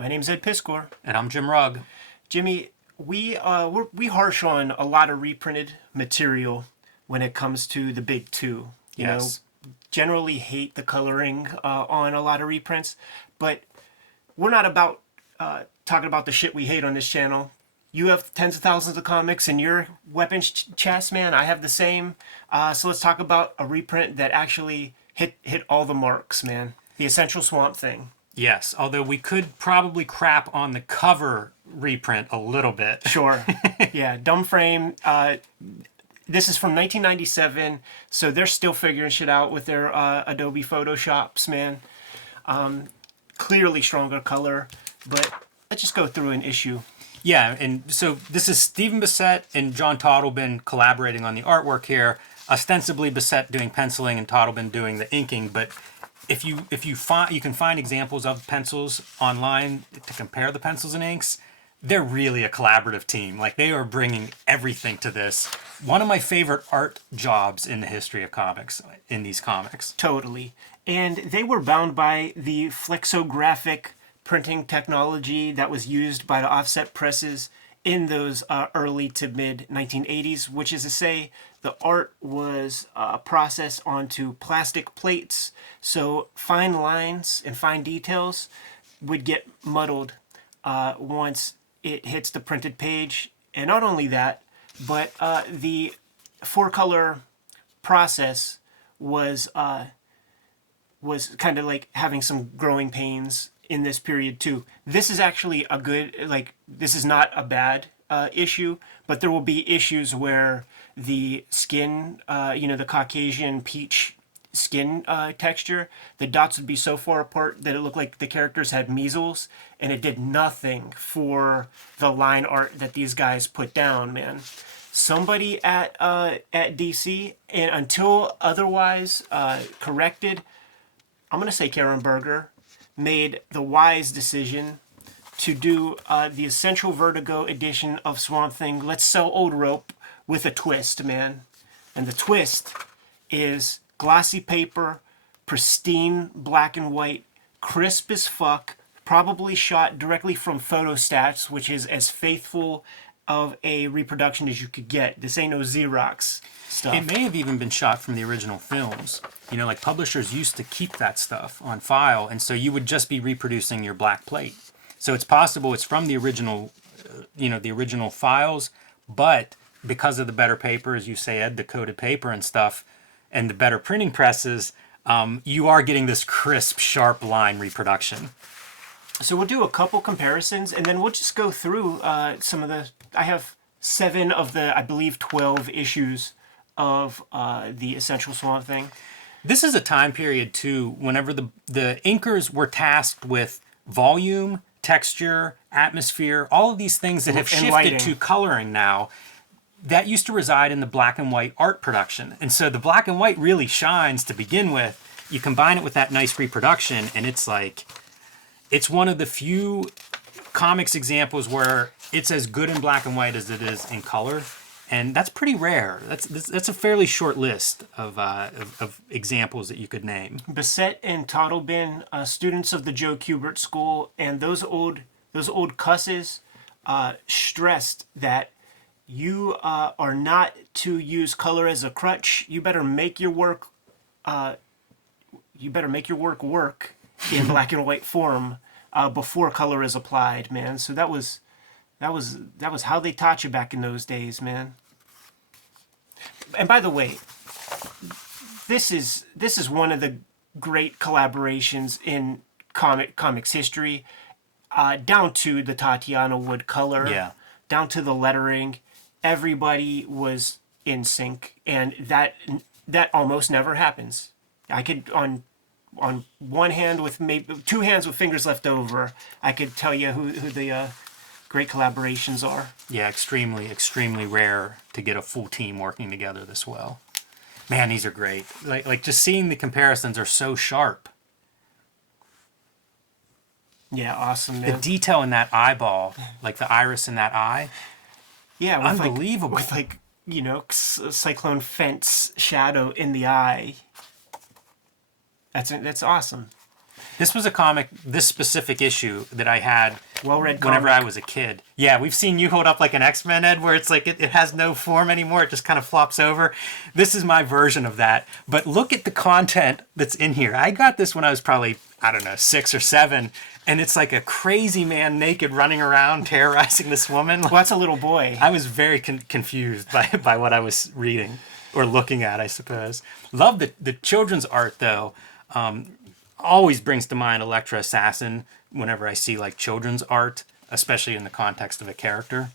My name's Ed Piskor. And I'm Jim Rugg. Jimmy, we harsh on a lot of reprinted material when it comes to the big two. You know, generally hate the coloring on a lot of reprints, but we're not about talking about the shit we hate on this channel. You have tens of thousands of comics in your weapons chest, man. I have the same. So let's talk about a reprint that actually hit all the marks, man. The Essential Swamp Thing. Yes, although we could probably crap on the cover reprint a little bit. Sure. Yeah, dumb frame. This is from 1997, so they're still figuring shit out with their Adobe Photoshops, man. Clearly stronger color, but let's just go through an issue. Yeah, and so this is Stephen Bissette and John Totleben collaborating on the artwork here. Ostensibly Bissette doing penciling and Totleben doing the inking, but if you find, you can find examples of pencils online to compare the pencils and inks. They're really a collaborative team. Like, they are bringing everything to this. One of my favorite art jobs in the history of comics, in these comics. Totally. And they were bound by the flexographic printing technology that was used by the offset presses in those early to mid 1980s, which is to say the art was processed onto plastic plates, so fine lines and fine details would get muddled once it hits the printed page. And not only that, but the four-color process was kind of like having some growing pains in this period too. This is actually a good, like, this is not a bad issue, but there will be issues where the skin, the Caucasian peach skin texture, the dots would be so far apart that it looked like the characters had measles, and it did nothing for the line art that these guys put down, man. Somebody at DC, and until otherwise corrected, I'm gonna say Karen Berger made the wise decision to do the Essential Vertigo edition of Swamp Thing. Let's sell old rope with a twist, man. And the twist is glossy paper, pristine black and white, crisp as fuck, probably shot directly from photostats, which is as faithful of a reproduction as you could get. This ain't no Xerox stuff. It may have even been shot from the original films. You know, like, publishers used to keep that stuff on file, and so you would just be reproducing your black plate. So it's possible it's from the original, the original files, but because of the better paper, as you say, Ed, the coated paper and stuff, and the better printing presses, you are getting this crisp, sharp line reproduction. So we'll do a couple comparisons, and then we'll just go through some of the... I have 7 of the, I believe, 12 issues of the Essential Swamp Thing. This is a time period, too, whenever the inkers were tasked with volume, texture, atmosphere, all of these things that have shifted to coloring now. That used to reside in the black and white art production. And so the black and white really shines to begin with. You combine it with that nice reproduction, and it's like... It's one of the few comics examples where it's as good in black and white as it is in color, and that's pretty rare. That's a fairly short list of examples that you could name. Bissette and Totleben, students of the Joe Kubert School, and those old cusses stressed that you are not to use color as a crutch. You better make your work. Work in black and white form before color is applied, man. So that was how they taught you back in those days, man. And by the way, this is one of the great collaborations in comics history, down to the Tatiana Wood color, down to the lettering. Everybody was in sync, and that almost never happens. I could on one hand with maybe 2 hands with fingers left over, I could tell you who the great collaborations are. Yeah, extremely, extremely rare to get a full team working together this well. Man, these are great. Like just seeing the comparisons are so sharp. Yeah, awesome, man. The detail in that eyeball, like the iris in that eye. Yeah, with unbelievable. With cyclone fence shadow in the eye. That's awesome. This was a comic, this specific issue that I had Well-read whenever comic. I was a kid. Yeah, we've seen you hold up like an X-Men, Ed, where it's like it has no form anymore. It just kind of flops over. This is my version of that. But look at the content that's in here. I got this when I was probably, I don't know, 6 or 7. And it's like a crazy man naked running around terrorizing this woman. Well, that's a little boy. I was very confused by what I was reading or looking at, I suppose. Love the children's art, though. Always brings to mind Elektra Assassin whenever I see like children's art, especially in the context of a character.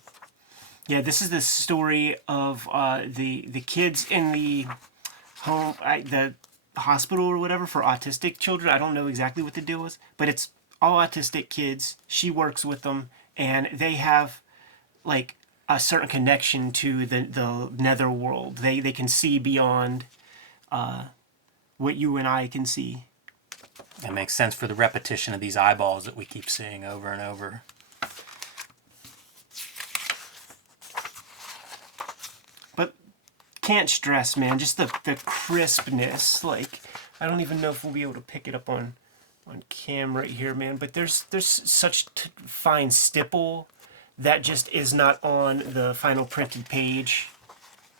Yeah, this is the story of the kids in the home, the hospital or whatever for autistic children. I don't know exactly what the deal was, but it's all autistic kids. She works with them, and they have like a certain connection to the nether world. They can see beyond what you and I can see. It makes sense for the repetition of these eyeballs that we keep seeing over and over. But can't stress, man, just the crispness. Like, I don't even know if we'll be able to pick it up on cam right here, man. But there's such fine stipple that just is not on the final printed page.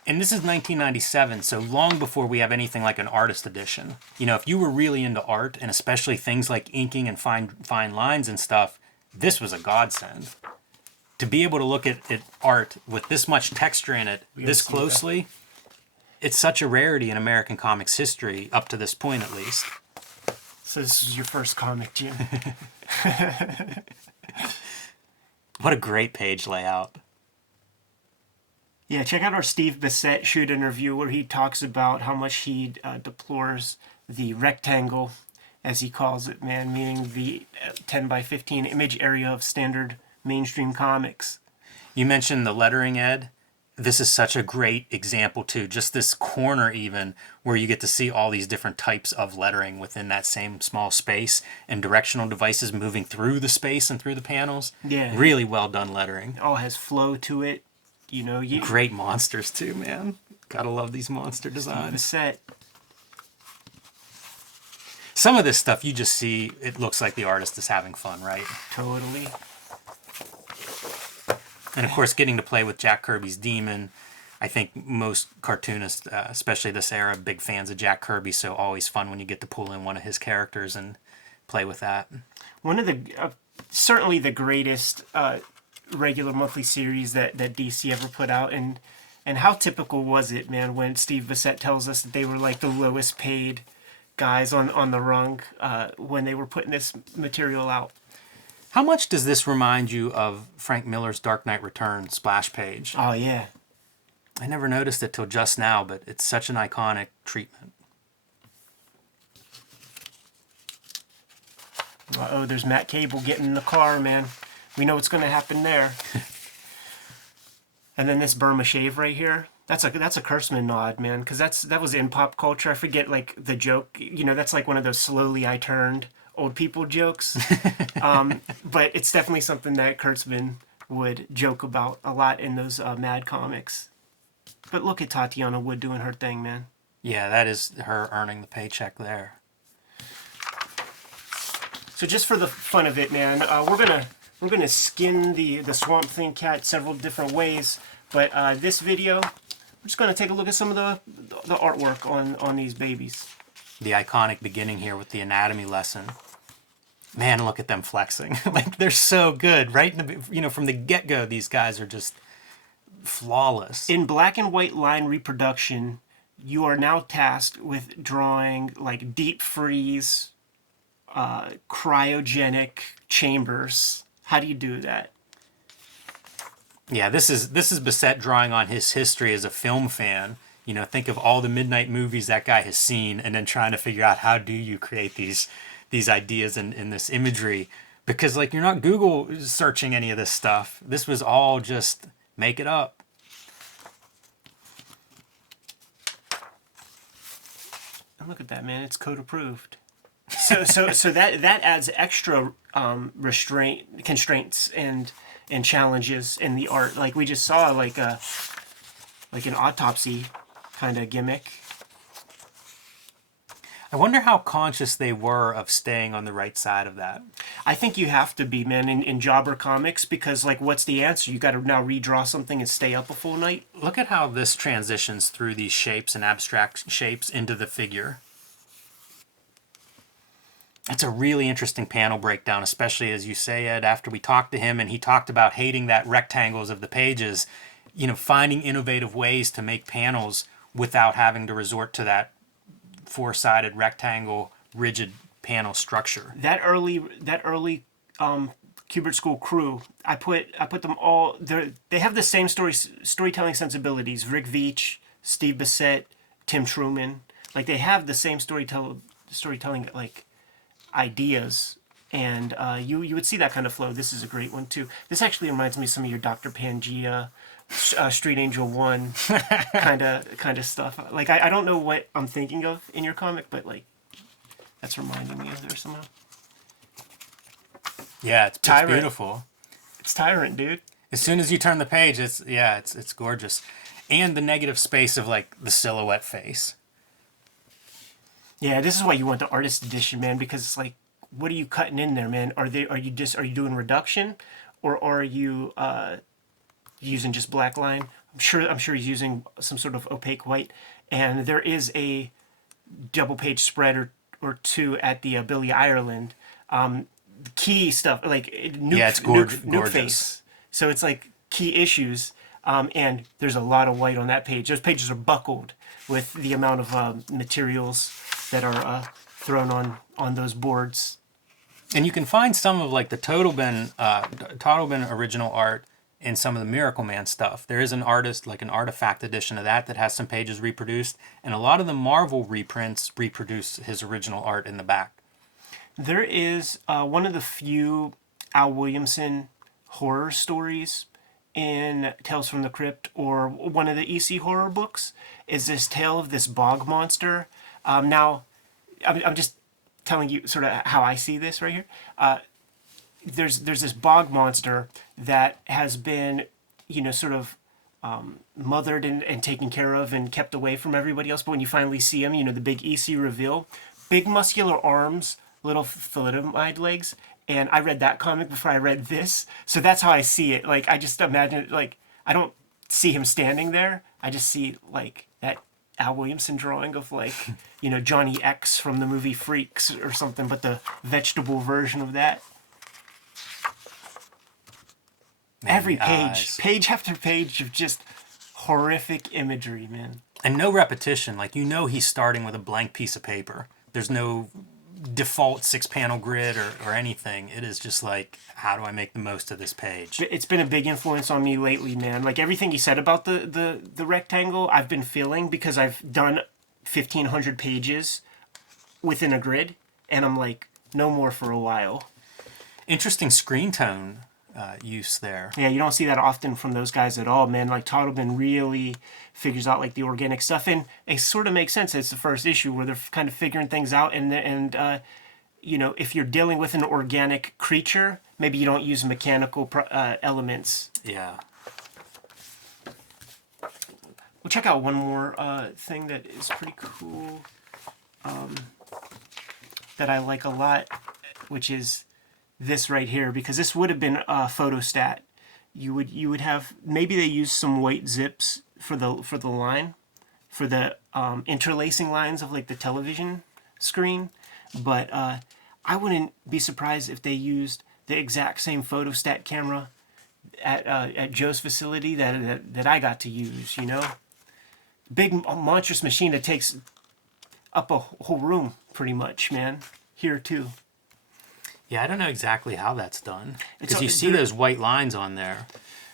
And this is 1997, so long before we have anything like an artist edition. You know, if you were really into art, and especially things like inking and fine lines and stuff, this was a godsend. To be able to look at art with this much texture in it, this closely, it's such a rarity in American comics history, up to this point at least. So this is your first comic, Jim. What a great page layout. Yeah, check out our Steve Bissette shoot interview where he talks about how much he deplores the rectangle, as he calls it, man, meaning the 10 by 15 image area of standard mainstream comics. You mentioned the lettering, Ed. This is such a great example, too. Just this corner, even, where you get to see all these different types of lettering within that same small space and directional devices moving through the space and through the panels. Yeah. Really well done lettering. It all has flow to it. You know, Great monsters, too, man. Gotta love these monster designs. Bissette. Some of this stuff, you just see, it looks like the artist is having fun, right? Totally. And of course, getting to play with Jack Kirby's Demon. I think most cartoonists, especially this era, big fans of Jack Kirby, so always fun when you get to pull in one of his characters and play with that. One of the, certainly the greatest regular monthly series that DC ever put out. And how typical was it, man, when Steve Bissette tells us that they were like the lowest paid guys on the rung when they were putting this material out. How much does this remind you of Frank Miller's Dark Knight Returns splash page? Oh, yeah. I never noticed it till just now, but it's such an iconic treatment. Uh-oh, there's Matt Cable getting in the car, man. We know what's going to happen there. And then this Burma shave right here. That's a Kurtzman nod, man, because that was in pop culture. I forget, like, the joke. You know, that's like one of those slowly I turned old people jokes. But it's definitely something that Kurtzman would joke about a lot in those Mad comics. But look at Tatiana Wood doing her thing, man. Yeah, that is her earning the paycheck there. So just for the fun of it, man, we're gonna skin the Swamp Thing cat several different ways. But this video, we're just gonna take a look at some of the artwork on these babies. The iconic beginning here with the anatomy lesson. Man, look at them flexing. Like, they're so good, right? From the get-go, these guys are just flawless. In black and white line reproduction, you are now tasked with drawing like deep freeze, cryogenic chambers. How do you do that? Yeah, this is Bissette drawing on his history as a film fan. You know, think of all the midnight movies that guy has seen, and then trying to figure out how do you create these ideas in this imagery. Because, like, you're not Google searching any of this stuff. This was all just make it up. And look at that, man. It's code approved. So that adds extra constraints and challenges in the art. Like we just saw, like an autopsy kind of gimmick. I wonder how conscious they were of staying on the right side of that. I think you have to be, man, in jobber comics, because like, what's the answer? You got to now redraw something and stay up a full night. Look at how this transitions through these shapes and abstract shapes into the figure. That's a really interesting panel breakdown, especially as you say, Ed, after we talked to him and he talked about hating that rectangles of the pages, you know, finding innovative ways to make panels without having to resort to that four-sided rectangle rigid panel structure. That early Kubert School crew, I put them all. They have the same storytelling sensibilities. Rick Veitch, Steve Bissette, Tim Truman, like they have the same storytelling like ideas, and you would see that kind of flow. This is a great one too. This actually reminds me of some of your Dr. Pangea, Street Angel 1 kind of stuff. Like I don't know what I'm thinking of in your comic, but like that's reminding me of there somehow. Yeah, it's beautiful. It's Tyrant, dude. As soon as you turn the page, it's gorgeous, and the negative space of like the silhouette face. Yeah, this is why you want the artist edition, man, because it's like, what are you cutting in there, man? Are you doing reduction, or are you using just black line? I'm sure he's using some sort of opaque white, and there is a double page spread or two at the Billy Ireland. Key stuff like it's gorgeous. Nuke face. So it's like key issues, and there's a lot of white on that page. Those pages are buckled with the amount of materials that are thrown on those boards. And you can find some of like the Totleben original art in some of the Miracle Man stuff. There is an artist, like an artifact edition of that has some pages reproduced, and a lot of the Marvel reprints reproduce his original art in the back. There is one of the few Al Williamson horror stories in Tales from the Crypt, or one of the EC horror books, is this tale of this bog monster. Now, I'm just telling you sort of how I see this right here. There's this bog monster that has been, sort of mothered and taken care of and kept away from everybody else. But when you finally see him, the big EC reveal, big muscular arms, little thalidomide legs. And I read that comic before I read this. So that's how I see it. Like, I just imagine it, like, I don't see him standing there. I just see, like, that Al Williamson drawing of, like, Johnny X from the movie Freaks or something, but the vegetable version of that. Every page after page of just horrific imagery, man. And no repetition. Like, he's starting with a blank piece of paper. There's no default 6-panel grid or anything. It is just like, how do I make the most of this page? It's been a big influence on me lately, man. Like, everything you said about the rectangle, I've been feeling, because I've done 1,500 pages within a grid, and I'm like, no more for a while. Interesting screen tone use there. Yeah, you don't see that often from those guys at all, man. Like, Totleben really figures out like the organic stuff, and it sort of makes sense. It's the first issue where they're kind of figuring things out, and if you're dealing with an organic creature, maybe you don't use mechanical elements. Yeah. We'll check out one more thing that is pretty cool, that I like a lot, which is this right here, because this would have been a photostat. You would have, maybe they use some white zips for the line, for the interlacing lines of like the television screen, but I wouldn't be surprised if they used the exact same photostat camera at Joe's facility that I got to use. Big monstrous machine that takes up a whole room pretty much, man. Here too. Yeah, I don't know exactly how that's done, because you see those white lines on there,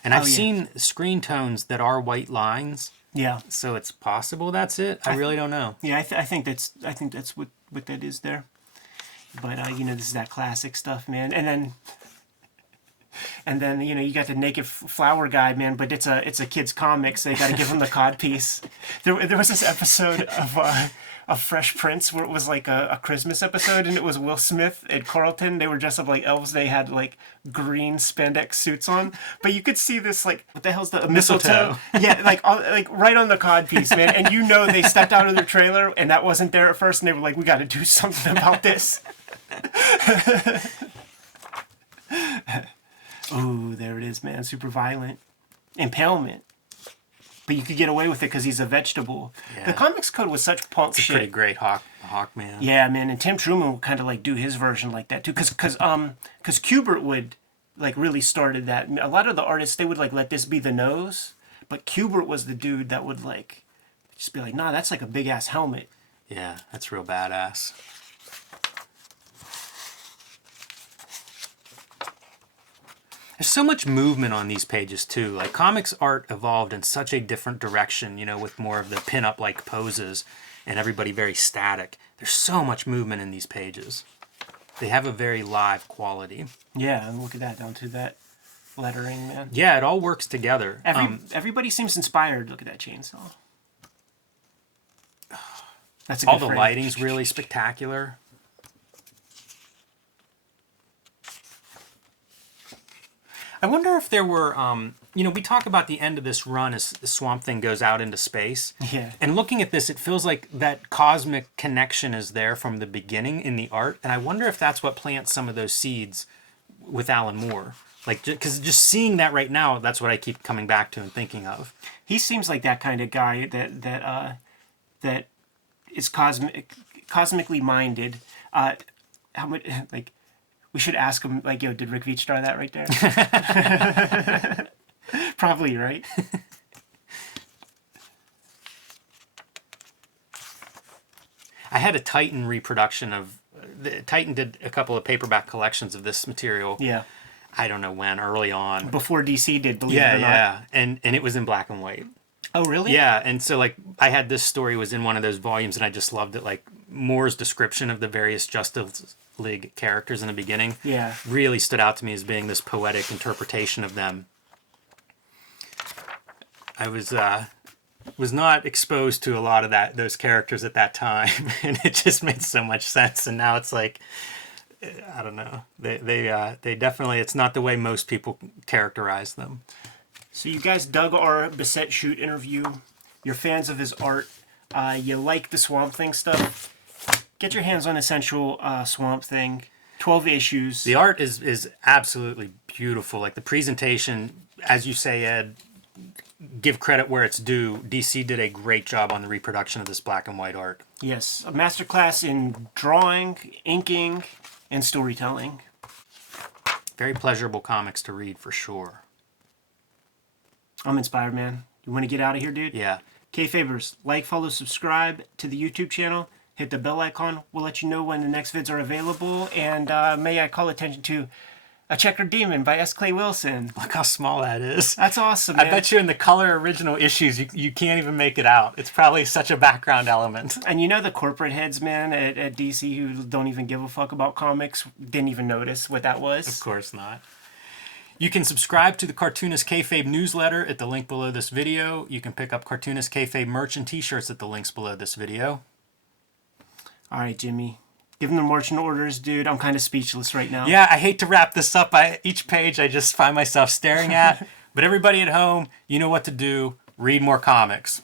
and I've seen screen tones that are white lines. Yeah. So it's possible that's it. I really don't know. Yeah, I think that's what that is there. But this is that classic stuff, man. And then you got the naked flower guy, man. But it's a kid's comic, so they got to give him the cod piece. There was this episode of of Fresh Prince where it was like a Christmas episode and it was Will Smith and Carlton. They were dressed up like elves. They had like green spandex suits on, but you could see this like, what the hell's the mistletoe? Yeah, like right on the codpiece, man. And you know they stepped out of their trailer and that wasn't there at first, and they were like, we got to do something about this. Oh, there it is, man. Super violent. Impalement. But you could get away with it because he's a vegetable. Yeah. The comics code was such punk shit. Pretty great Hawkman. Yeah, man. And Tim Truman would kind of like do his version like that too. Because Kubert would like really started that. A lot of the artists, they would like let this be the nose. But Kubert was the dude that would like just be like, nah, that's like a big ass helmet. Yeah, that's real badass. There's so much movement on these pages too. Like comics art evolved in such a different direction, you know, with more of the pin-up like poses and everybody very static. There's so much movement in these pages. They have a very live quality. Yeah, and look at that, down to that lettering, man. Yeah, it all works together. Everybody seems inspired. Look at that chainsaw. That's a all good the frame. lighting's really spectacular. I wonder if there were, you know, we talk about the end of this run as the Swamp Thing goes out into space. Yeah. And looking at this, it feels like that cosmic connection is there from the beginning in the art. And I wonder if that's what plants some of those seeds with Alan Moore. Like, because just seeing that right now, that's what I keep coming back to and thinking of. He seems like that kind of guy that is cosmically minded. How much like. We should ask him, like, yo, did Rick Veitch draw that right there? Probably, right? I had a Titan reproduction of... Titan did a couple of paperback collections of this material. Yeah. I don't know when, early on. Before DC did, believe it or not. Yeah, and it was in black and white. Oh, really? Yeah, and so, like, I had this story was in one of those volumes, and I just loved it. Like, Moore's description of the various Justice League characters in the beginning really stood out to me as being this poetic interpretation of them. I was not exposed to a lot of those characters at that time, and it just made so much sense. And now it's like, I don't know, they definitely, it's not the way most people characterize them. So you guys dug our Bissette shoot interview. You're fans of his art. You like the Swamp Thing stuff. Get your hands on Essential Swamp Thing. 12 issues. The art is absolutely beautiful. Like the presentation, as you say, Ed, give credit where it's due. DC did a great job on the reproduction of this black and white art. Yes, a masterclass in drawing, inking, and storytelling. Very pleasurable comics to read for sure. I'm inspired, man. You want to get out of here, dude? Yeah. Kayfabers, like, follow, subscribe to the YouTube channel. Hit the bell icon. We'll let you know when the next vids are available. And may I call attention to A Checkered Demon by S. Clay Wilson. Look how small that is. That's awesome, man. I bet you in the color original issues, you can't even make it out. It's probably such a background element. And you know the corporate heads, man, at DC who don't even give a fuck about comics didn't even notice what that was. Of course not. You can subscribe to the Cartoonist Kayfabe newsletter at the link below this video. You can pick up Cartoonist Kayfabe merch and t-shirts at the links below this video. All right, Jimmy. Give them the marching orders, dude. I'm kind of speechless right now. Yeah, I hate to wrap this up. Each page I just find myself staring at. But everybody at home, you know what to do. Read more comics.